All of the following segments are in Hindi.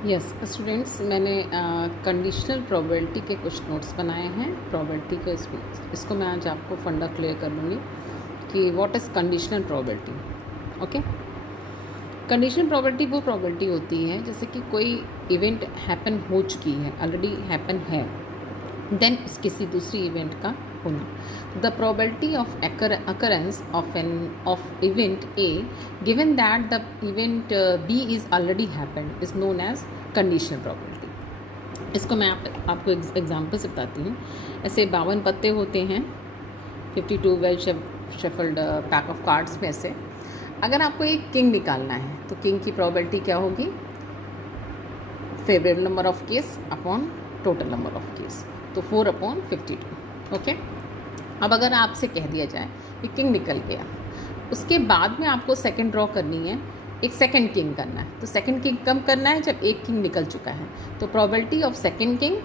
यस स्टूडेंट्स, मैंने कंडीशनल प्रोबेबिलिटी के कुछ नोट्स बनाए हैं। प्रोबेबिलिटी को इसको मैं आज आपको फंडा क्लियर कर लूँगी कि what is conditional probability. Okay, conditional probability वो प्रोबेबिलिटी होती है जैसे कि कोई इवेंट हैपन हो चुकी है, ऑलरेडी हैपन है, देन किसी दूसरी इवेंट का होना। The probability of occurrence of event A given that the event B is already happened is known as conditional probability। इसको मैं आपको एग्जाम्पल से बताती हूँ। ऐसे 52 पत्ते होते हैं 52 well shuffled pack of cards में से। अगर आपको एक किंग निकालना है तो किंग की प्रोबेबिलिटी क्या होगी? Favourable number of case upon total number of case, तो 4/52। ओके, अब अगर आपसे कह दिया जाए कि किंग निकल गया, उसके बाद में आपको सेकंड ड्रॉ करनी है, एक सेकंड किंग करना है, तो सेकंड किंग कब करना है? जब एक किंग निकल चुका है। तो probability of second king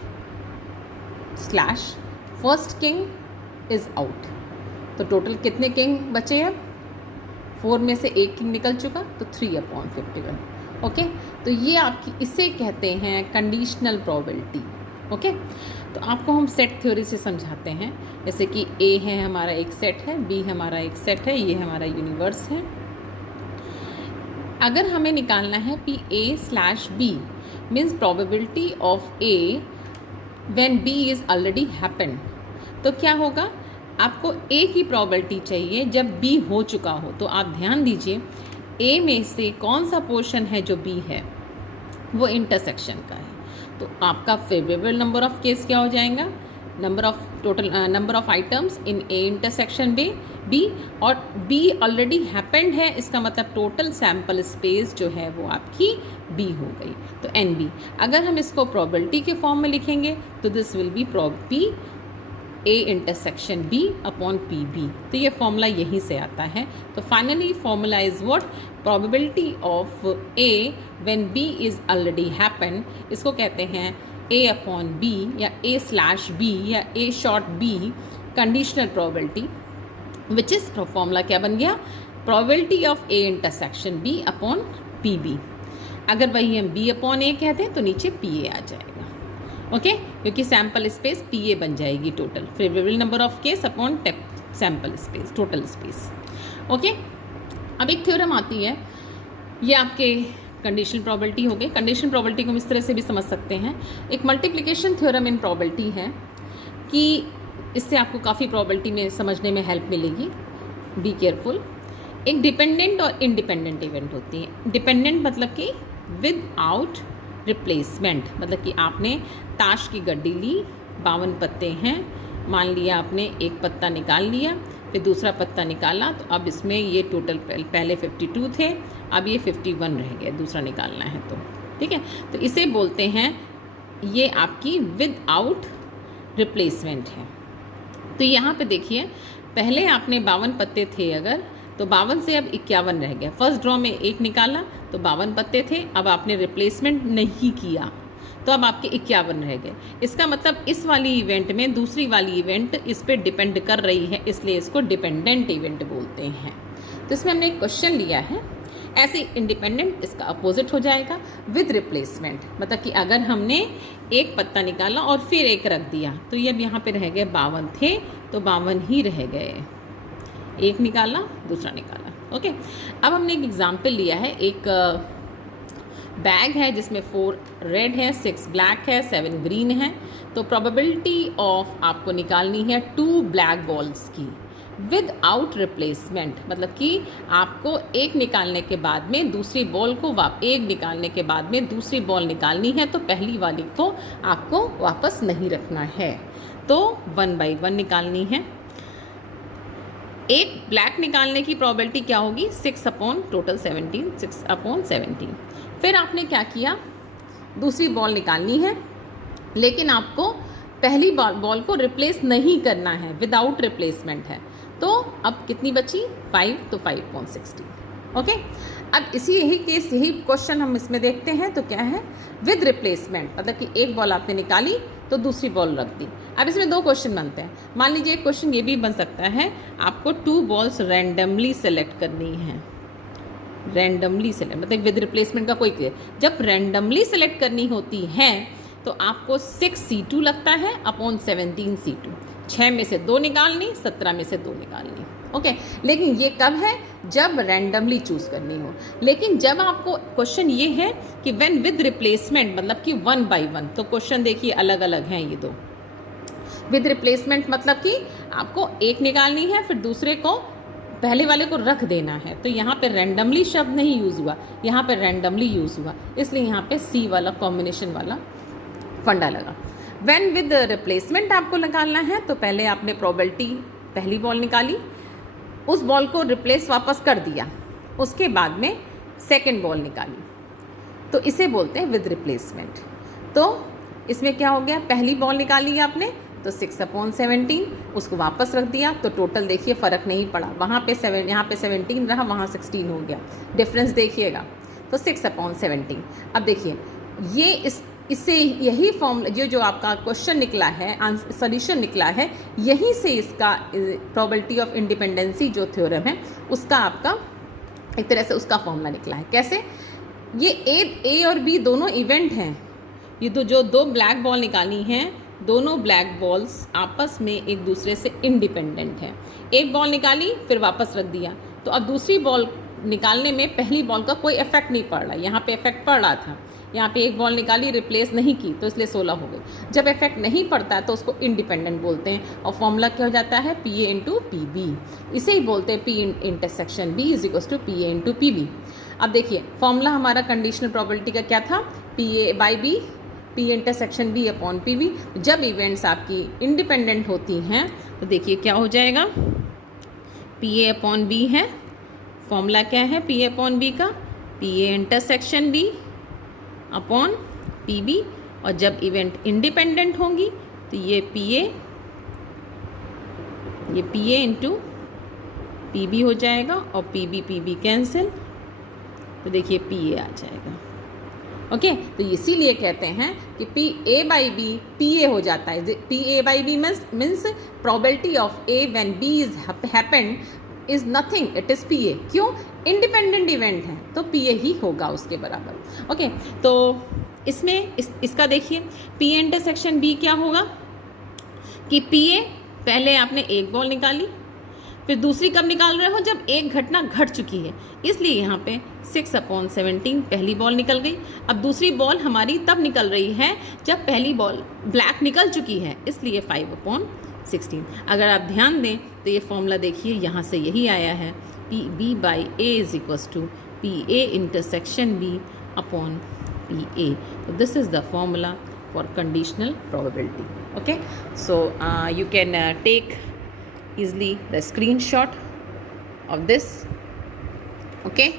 slash first king is out. तो टोटल कितने किंग बचे अब? 4 में से एक किंग निकल चुका, तो 3/51। ओके, तो ये आपकी, इसे कहते हैं कंडीशनल प्रोबेबिलिटी। ओके, तो आपको हम सेट थ्योरी से समझाते हैं। जैसे कि ए है हमारा एक सेट है, बी हमारा एक सेट है, ये हमारा यूनिवर्स है। अगर हमें निकालना है P A slash B means probability of A when B is already happen, तो क्या होगा? आपको ए की प्रोबेबिलिटी चाहिए जब बी हो चुका हो। तो आप ध्यान दीजिए, ए में से कौन सा पोर्शन है जो बी है? वो इंटरसेक्शन का है। तो आपका फेवरेबल नंबर ऑफ केस क्या हो जाएगा? Number of items in A intersection B, और बी ऑलरेडी हैपेंड है, इसका मतलब टोटल सैम्पल स्पेस जो है वो आपकी बी हो गई, तो एन बी। अगर हम इसको प्रोबेबिलिटी के फॉर्म में लिखेंगे तो this will be P A intersection B upon P B. तो ये फॉर्मूला यहीं से आता है। तो finally formula is what? Probability of A when B is already happen, इसको कहते हैं ए अपॉन बी या ए स्लैश बी या A short B conditional probability, which is formula क्या बन गया? Probability of A intersection B upon P B. अगर वही हम बी अपॉन ए कहते हैं तो नीचे पी ए आ जाएगा। ओके, क्योंकि सैम्पल स्पेस पी ए बन जाएगी total, favourable number of case upon sample space, total space. Okay, अब एक थ्योरम आती है, ये आपके कंडीशनल प्रोबेबिलिटी हो गई। कंडीशनल प्रोबेबिलिटी को हम इस तरह से भी समझ सकते हैं, एक मल्टीप्लिकेशन थ्योरम इन प्रोबेबिलिटी है कि इससे आपको काफ़ी प्रोबेबिलिटी में समझने में हेल्प मिलेगी। Be careful. एक डिपेंडेंट और इंडिपेंडेंट इवेंट होती है। डिपेंडेंट मतलब कि विदाउट रिप्लेसमेंट, मतलब कि आपने ताश की गड्डी ली, 52 पत्ते हैं, मान लिया आपने एक पत्ता निकाल लिया, फिर दूसरा पत्ता निकाला, तो अब इसमें ये टोटल पहले 52 थे, अब ये 51 रह गया, दूसरा निकालना है तो ठीक है। तो इसे बोलते हैं, ये आपकी विदाउट रिप्लेसमेंट है। तो यहाँ पे देखिए, पहले आपने 52 पत्ते थे अगर, तो 52 से अब 51 रह गया। फर्स्ट ड्रॉ में एक निकाला तो 52 पत्ते थे, अब आपने रिप्लेसमेंट नहीं किया तो अब आपके 51 रह गए। इसका मतलब इस वाली इवेंट में दूसरी वाली इवेंट इस पर डिपेंड कर रही है, इसलिए इसको डिपेंडेंट इवेंट बोलते हैं। तो इसमें हमने एक क्वेश्चन लिया है, ऐसे इंडिपेंडेंट इसका अपोजिट हो जाएगा विद रिप्लेसमेंट, मतलब कि अगर हमने एक पत्ता निकाला और फिर एक रख दिया तो ये अब यहाँ पे रह गए 52 थे तो 52 ही रह गए, एक निकाला दूसरा निकाला। ओके, अब हमने एक एग्जाम्पल लिया है, एक बैग है जिसमें 4 रेड है, 6 ब्लैक है, 7 ग्रीन है। तो प्रोबेबिलिटी ऑफ आपको निकालनी है 2 ब्लैक बॉल्स की विदाउट रिप्लेसमेंट, मतलब कि आपको एक निकालने के बाद में दूसरी बॉल को एक निकालने के बाद में दूसरी बॉल निकालनी है, तो पहली वाली को आपको वापस नहीं रखना है, तो 1 by 1 निकालनी है। एक ब्लैक निकालने की प्रोबेबिलिटी क्या होगी? 6/17। फिर आपने क्या किया? दूसरी बॉल निकालनी है, लेकिन आपको पहली बॉल को रिप्लेस नहीं करना है, विदाउट रिप्लेसमेंट है। तो अब कितनी बची? 5, तो 5/60। ओके, अब यही क्वेश्चन हम इसमें देखते हैं, तो क्या है? विद रिप्लेसमेंट, मतलब कि एक बॉल आपने निकाली तो दूसरी बॉल रख दी। अब इसमें 2 क्वेश्चन बनते हैं। मान लीजिए एक क्वेश्चन ये भी बन सकता है, आपको 2 बॉल्स रैंडमली सेलेक्ट करनी है, रैंडमली सेलेक्ट मतलब विद रिप्लेसमेंट का कोई केस, जब रैंडमली सेलेक्ट करनी होती है तो आपको 6C2 लगता है अपॉन 17C2, 6 में से 2 निकालनी, 17 में से 2 निकालनी। ओके, लेकिन ये कब है? जब रैंडमली चूज़ करनी हो। लेकिन जब आपको क्वेश्चन ये है कि व्हेन विद रिप्लेसमेंट मतलब कि 1 by 1, तो क्वेश्चन देखिए अलग अलग हैं ये दो। विद रिप्लेसमेंट मतलब कि आपको एक निकालनी है, फिर दूसरे को पहले वाले को रख देना है, तो यहाँ पे रैंडमली शब्द नहीं यूज़ हुआ, यहाँ पे रैंडमली यूज़ हुआ, इसलिए यहाँ पे सी वाला कॉम्बिनेशन वाला फंडा लगा। व्हेन विद रिप्लेसमेंट आपको निकालना है तो पहले आपने प्रोबेबिलिटी पहली बॉल निकाली, उस बॉल को रिप्लेस वापस कर दिया, उसके बाद में सेकेंड बॉल निकाली, तो इसे बोलते हैं विद रिप्लेसमेंट। तो इसमें क्या हो गया, पहली बॉल निकाली आपने तो 6/17, उसको वापस रख दिया, तो टोटल देखिए फ़र्क नहीं पड़ा, वहाँ पे 7, यहाँ पे 17 रहा, वहाँ 16 हो गया, डिफरेंस देखिएगा, तो 6/17। अब देखिए ये इससे यही फॉर्मूला जो आपका क्वेश्चन निकला है, सॉल्यूशन निकला है, यहीं से इसका प्रोबेबिलिटी ऑफ इंडिपेंडेंसी जो थ्योरम है उसका आपका एक तरह से उसका फॉर्मूला निकला है। कैसे? ये ए और बी दोनों इवेंट हैं, ये जो दो ब्लैक बॉल निकाली हैं, दोनों ब्लैक बॉल्स आपस में एक दूसरे से इंडिपेंडेंट हैं। एक बॉल निकाली फिर वापस रख दिया, तो अब दूसरी बॉल निकालने में पहली बॉल का कोई इफेक्ट नहीं पड़ रहा, यहाँ पे इफेक्ट पड़ रहा था, यहाँ पे एक बॉल निकाली रिप्लेस नहीं की तो इसलिए 16 हो गई। जब इफेक्ट नहीं पड़ता है तो उसको इंडिपेंडेंट बोलते हैं, और फॉर्मूला क्या हो जाता है, PA इंटू PB। इसे ही बोलते हैं P intersection B is equals to PA into PB। अब देखिए फॉर्मूला हमारा कंडीशनल प्रोबेबिलिटी का क्या था, PA by B, P intersection B upon PB। जब इवेंट्स आपकी इंडिपेंडेंट होती हैं तो देखिए क्या हो जाएगा, PA अपॉन B है, फॉर्मूला क्या है PA अपॉन B का, PA intersection B upon PB, और जब इवेंट इंडिपेंडेंट होंगी तो ये PA इंटू PB हो जाएगा, और PB कैंसिल, तो देखिए PA आ जाएगा। ओके, तो इसीलिए कहते हैं कि PA बाई B PA हो जाता है। PA by B means probability of A when B is happened is nothing, it is PA। क्यों? इंडिपेंडेंट इवेंट है तो PA ही होगा उसके बराबर। ओके, तो इसमें इसका देखिए PA इंटरसेक्शन B क्या होगा कि PA पहले आपने एक बॉल निकाली, फिर दूसरी कब निकाल रहे हो, जब एक घटना घट चुकी है, इसलिए यहाँ पे 6/17 पहली बॉल निकल गई। अब दूसरी बॉल हमारी तब निकल रही है जब पहली बॉल ब्लैक निकल चुकी है, इसलिए 5/16। अगर आप ध्यान दें तो ये फॉर्मूला देखिए यहाँ से यही आया है, PB by A is equals to PA intersection B upon PA। तो this is the formula for conditional probability. Okay, so you can take easily the screenshot of this. Okay.